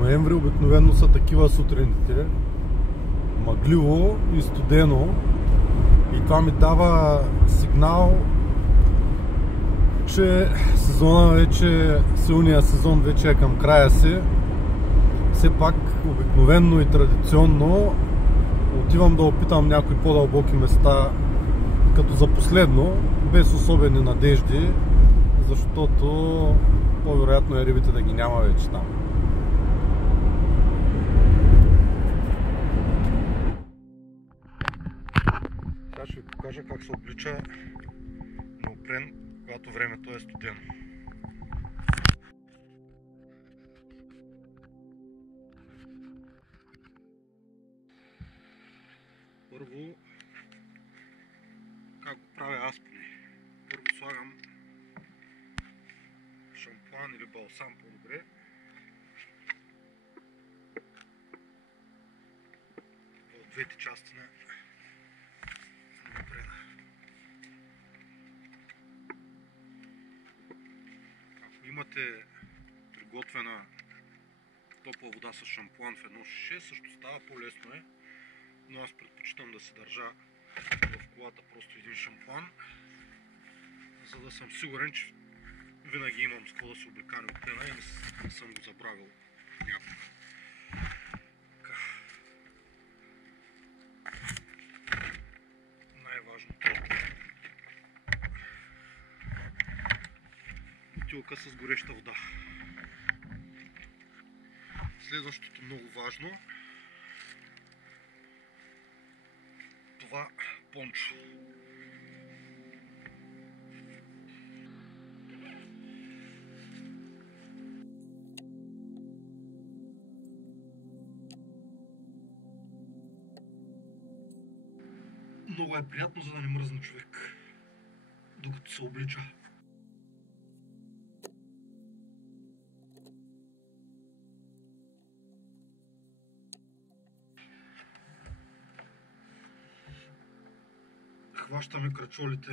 ноември обикновено са такива сутрините. Мъгливо и студено. И това ми дава сигнал, че сезона вече, силният сезон вече е към края си. Все пак обикновено и традиционно отивам да опитам някои по-дълбоки места като за последно, без особени надежди, защото по-вероятно е рибите да ги няма вече там. Сега ще ви покажа как се облича неопрен, когато времето е студено. Първо, как го правя аз поне? Първо слагам шампуан или балсам по-добре. В двете части на неопрена. Ако имате приготвена топла вода с шампуан в едно шише, също става по-лесно е. Но аз предпочитам да се държа в колата просто един шампуан, за да съм сигурен, че винаги имам с какво да се облека неопрена и не съм го забравил някога. Най-важното е бутилка с гореща вода. Следващото много важно, това пончо. Много е приятно, за да не мръзне човек, докато се облича. Хващаме крачолите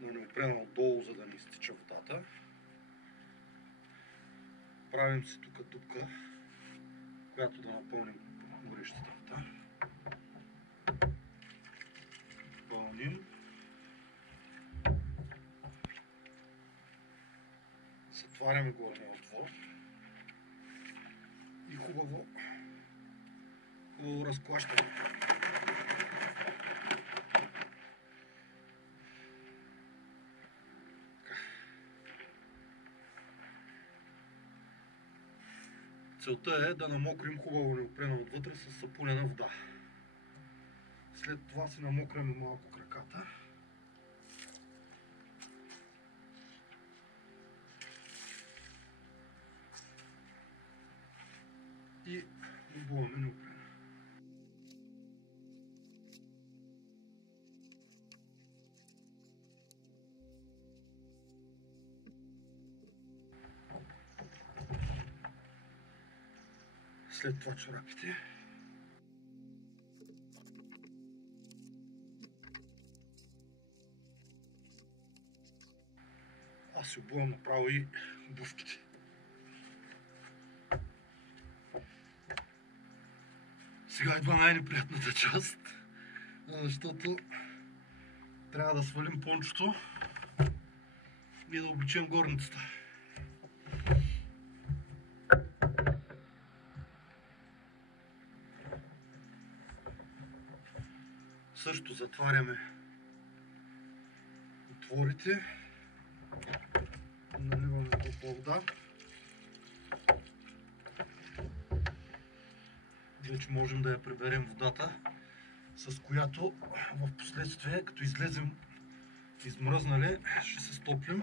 на неопрена отдолу, за да не изтича водата. Правим си тук дупка, която да напълним горещата вода. Пълним. Затваряме горния отвор и хубаво разклащаме. Целта е да намокрим хубаво неопрена отвътре с сапунена вода. След това си намокряме малко краката. И обуваме неопрена. След това чорапите. Аз си обувам направо и обувките. Сега идва най-неприятната част, защото трябва да свалим пончото и да обличем горницата. Също затваряме отворите, наливаме топла вода. Вече можем да я приберем водата, с която в последствие, като излезем измръзнали, ще се стоплим.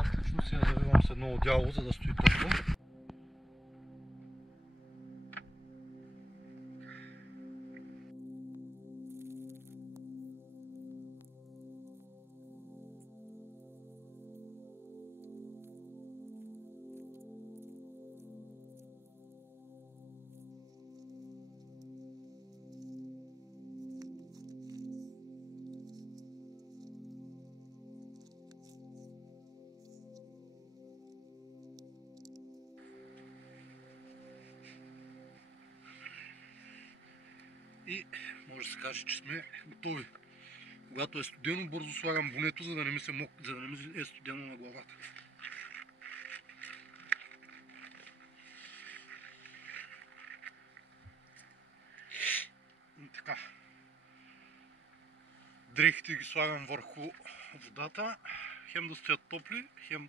Аз лично си я завивам с едно одяло, за да стои топло. И може да се каже, че сме готови. Когато е студено, бързо слагам бонето, за да не ми е студено на главата. И така. Дрехите ги слагам върху водата, хем да стоят топли, хем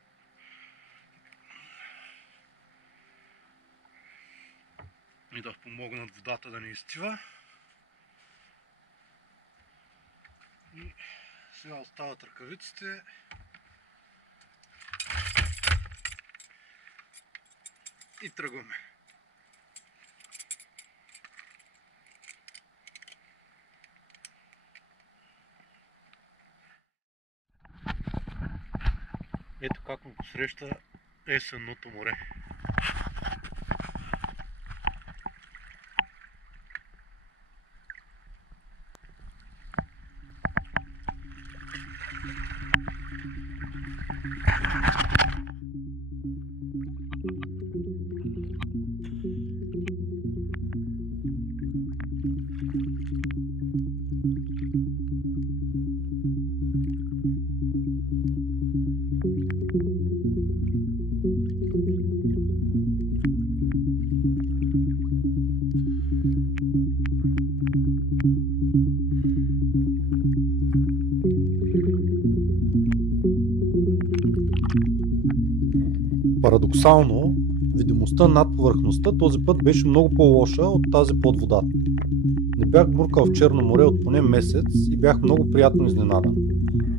и да помогнат водата да не изтива. И сега остават ръкавиците. И тръгваме. Ето как му посреща есенното море. Парадоксално, видимостта над повърхността този път беше много по-лоша от тази под водата. Не бях буркал в Черно море от поне месец и бях много приятно изненадан.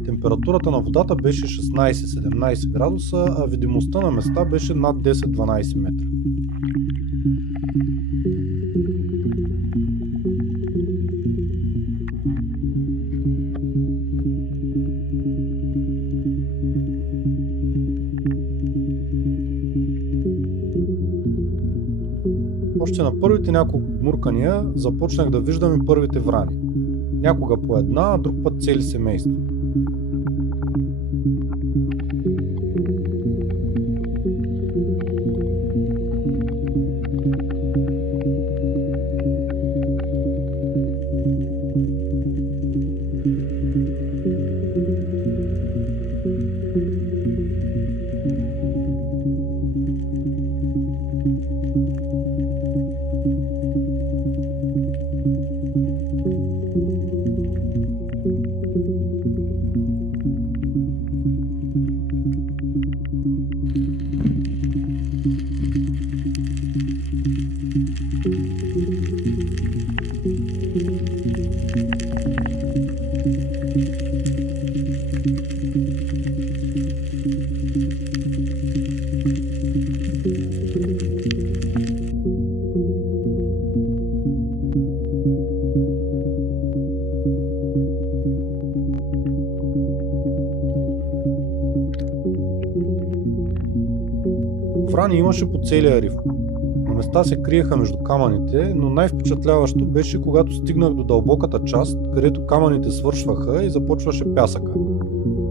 Температурата на водата беше 16-17 градуса, а видимостта на места беше над 10-12 метра. Още на първите няколко гмуркания започнах да виждам и първите врани. Някога по една, а друг път цели семейства. Врани имаше по целия риф. На места се криеха между камъните, но най-впечатляващо беше, когато стигнах до дълбоката част, където камъните свършваха и започваше пясъка.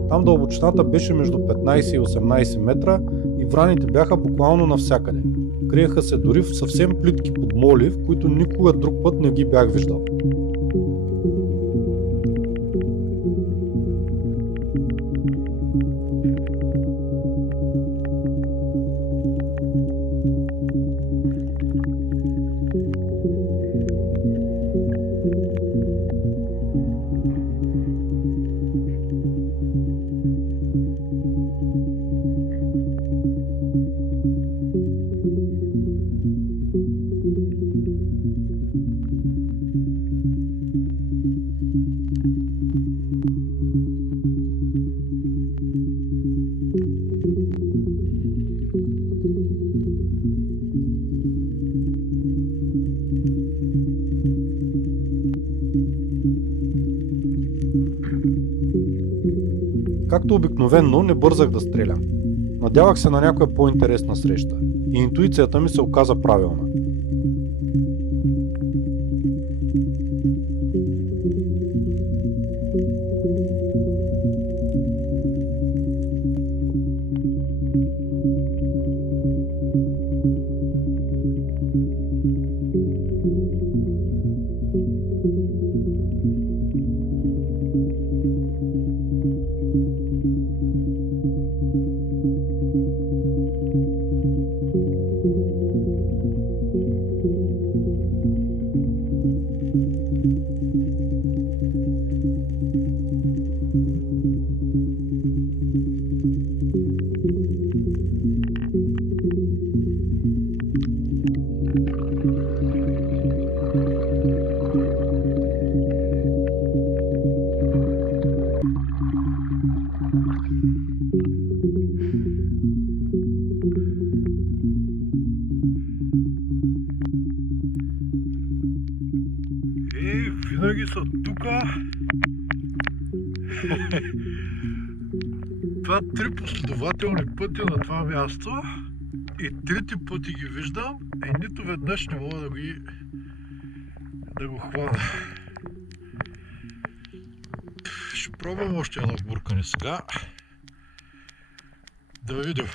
Там дълбочината беше между 15 и 18 метра и враните бяха буквално навсякъде. Криеха се дори в съвсем плитки подмоли, в които никога друг път не ги бях виждал. Както обикновенно, не бързах да стрелям. Надявах се на някоя по-интересна среща. И интуицията ми се оказа правилна. Това 3 последователни пъти на това място и 3 пъти ги виждам и нито веднъж не мога да го хвана. Ще пробвам още едно буркане сега. Да видим.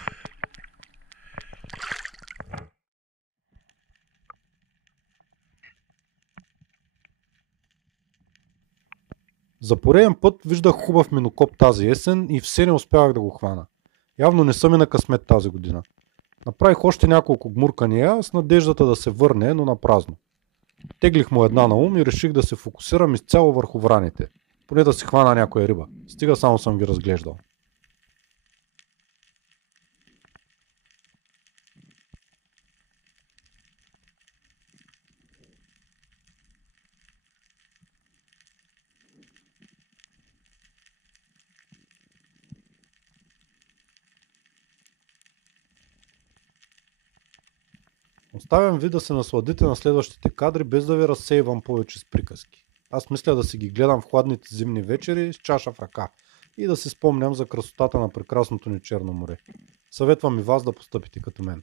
За пореден път виждах хубав минокоп тази есен и все не успявах да го хвана. Явно не съм и на късмет тази година. Направих още няколко гмуркания с надеждата да се върне, но на празно. Теглих му една на ум и реших да се фокусирам изцяло върху враните. Поне да си хвана някоя риба. Стига само съм ги разглеждал. Оставям ви да се насладите на следващите кадри, без да ви разсейвам повече с приказки. Аз мисля да си ги гледам в хладните зимни вечери с чаша в ръка и да си спомням за красотата на прекрасното ни Черно море. Съветвам и вас да постъпите като мен.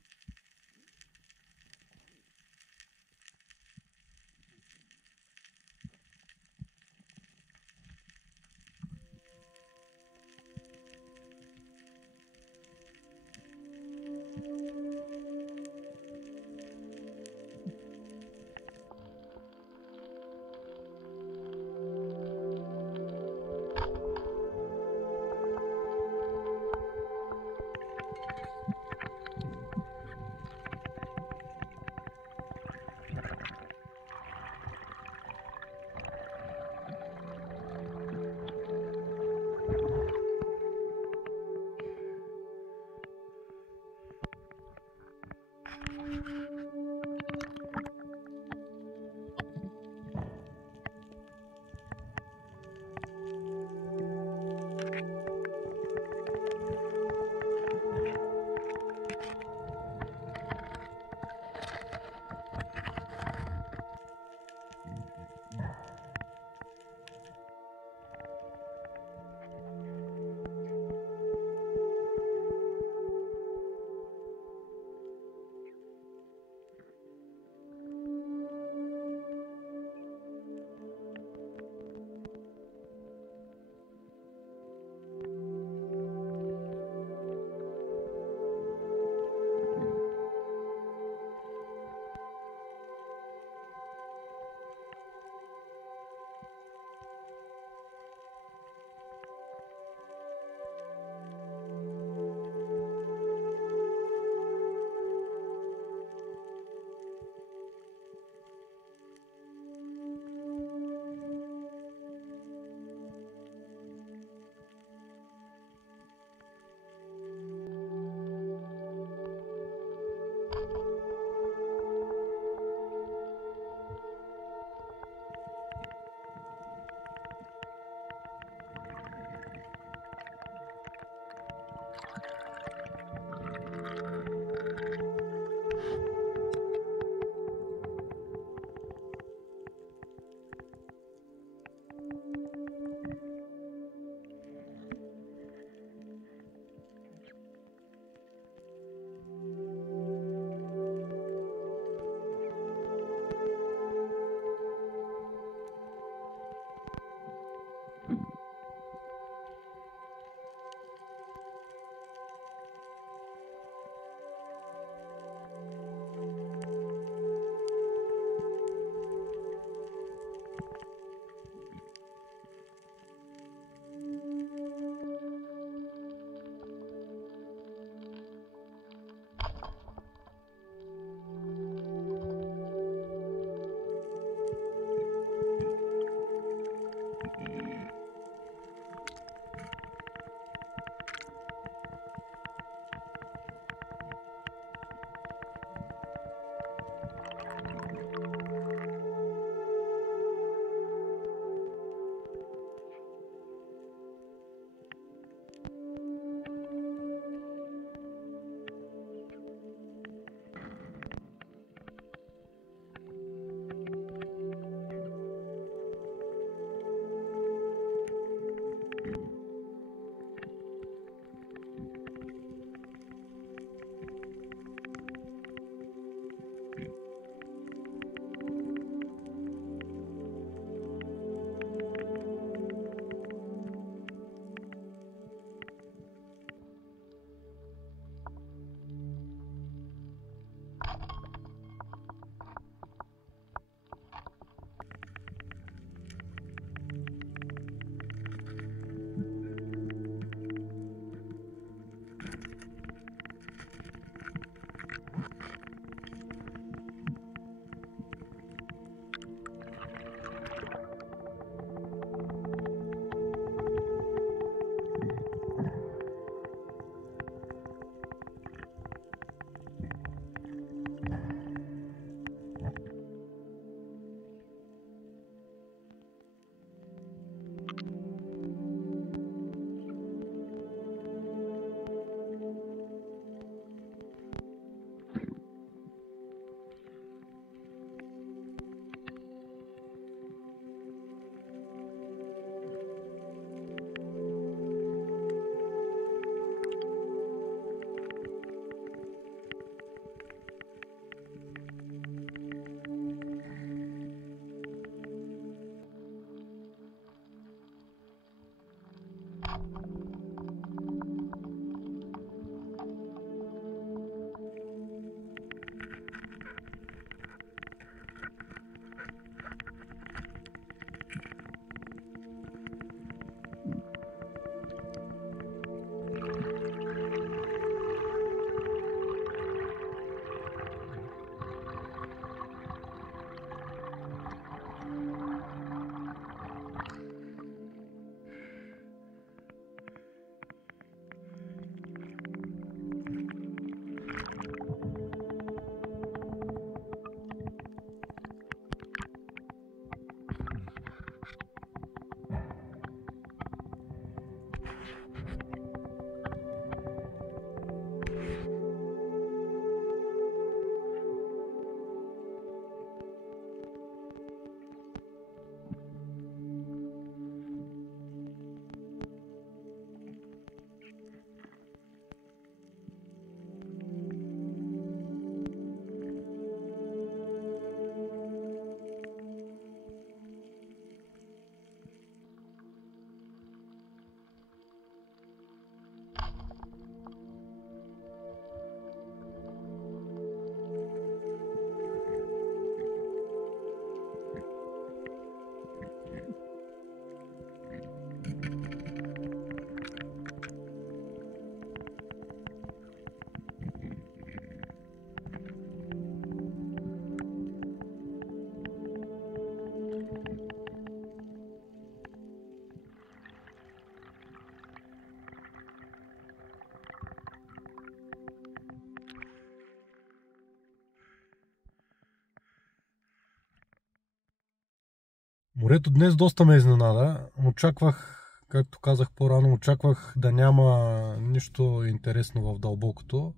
Морето днес доста ме изненада. Очаквах, както казах по-рано, очаквах да няма нищо интересно в дълбокото.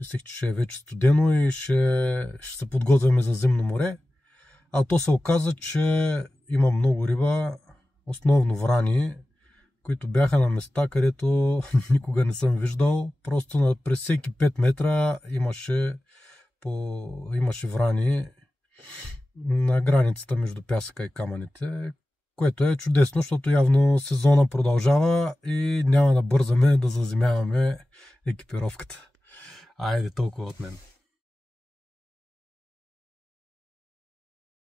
Мислех, че ще е вече студено и ще се подготвяме за зимно море. А то се оказа, че има много риба, основно врани, които бяха на места, където никога не съм виждал. Просто през всеки 5 метра имаше врани на границата между пясъка и камъните, което е чудесно, защото явно сезона продължава и няма да бързаме да заземяваме екипировката. Айде, толкова от мен.